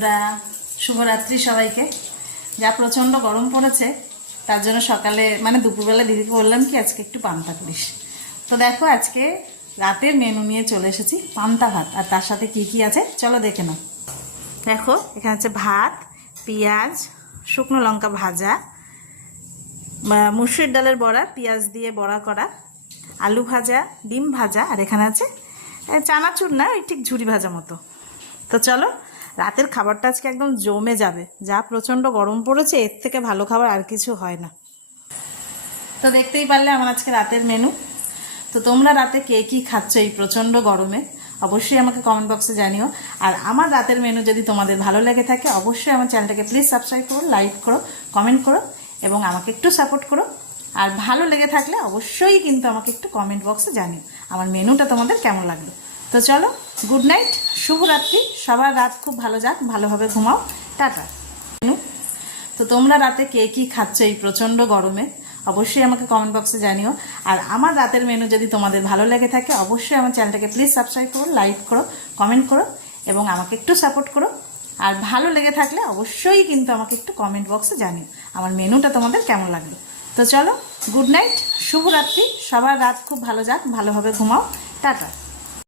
বন্ধুরা, শুভরাত্রি সবাইকে। যা প্রচণ্ড গরম পড়েছে তার জন্য সকালে দুপুরবেলা দিদিকে বললাম কি আজকে একটু পান্তা করিস। তো দেখো আজকে রাতের মেনু নিয়ে চলে এসেছি, পান্তা ভাত। আর তার সাথে কি কি আছে চলো দেখে নাও। দেখো এখানে আছে ভাত, পেঁয়াজ, শুকনো লঙ্কা ভাজা, মুসুরির ডালের বড়া, পেঁয়াজ দিয়ে বড়া করা, আলু ভাজা, ডিম ভাজা, আর এখানে আছে চানাচুর না, ওই ঠিক ঝুরি ভাজা মতো। তো চলো রাতের খাবারটা আজকে একদম জমে যাবে। যা প্রচণ্ড গরম পড়েছে, এর থেকে ভালো খাবার আর কিছু হয় না। তো দেখতেই পারলে আমার আজকে রাতের মেনু। তো তোমরা রাতে কে কী খাচ্ছ এই প্রচণ্ড গরমে অবশ্যই আমাকে কমেন্ট বক্সে জানিও। আর আমার রাতের মেনু যদি তোমাদের ভালো লেগে থাকে অবশ্যই আমার চ্যানেলটাকে প্লিজ সাবস্ক্রাইব করো, লাইক করো, কমেন্ট করো এবং আমাকে একটু সাপোর্ট করো। আর ভালো লেগে থাকলে অবশ্যই কিন্তু আমাকে একটু কমেন্ট বক্সে জানিও আমার মেনুটা তোমাদের কেমন লাগলো। তো চলো, গুড নাইট, শুভরাত্রি। সবার রাত খুব ভালো যাক, ভালোভাবে ঘুমাও, টাটা। তো তোমরা রাতে কে কী খাচ্ছ এই প্রচণ্ড গরমে অবশ্যই আমাকে কমেন্ট বক্সে জানিও। আর আমার রাতের মেনু যদি তোমাদের ভালো লেগে থাকে অবশ্যই আমার চ্যানেলটাকে প্লিজ সাবস্ক্রাইব করো, লাইক করো, কমেন্ট করো এবং আমাকে একটু সাপোর্ট করো। আর ভালো লেগে থাকলে অবশ্যই কিন্তু আমাকে একটু কমেন্ট বক্সে জানিও আমার মেনুটা তোমাদের কেমন লাগলো। তো চলো, গুড নাইট, শুভরাত্রি। সবার রাত খুব ভালো যাক, ভালোভাবে ঘুমাও, টাটা।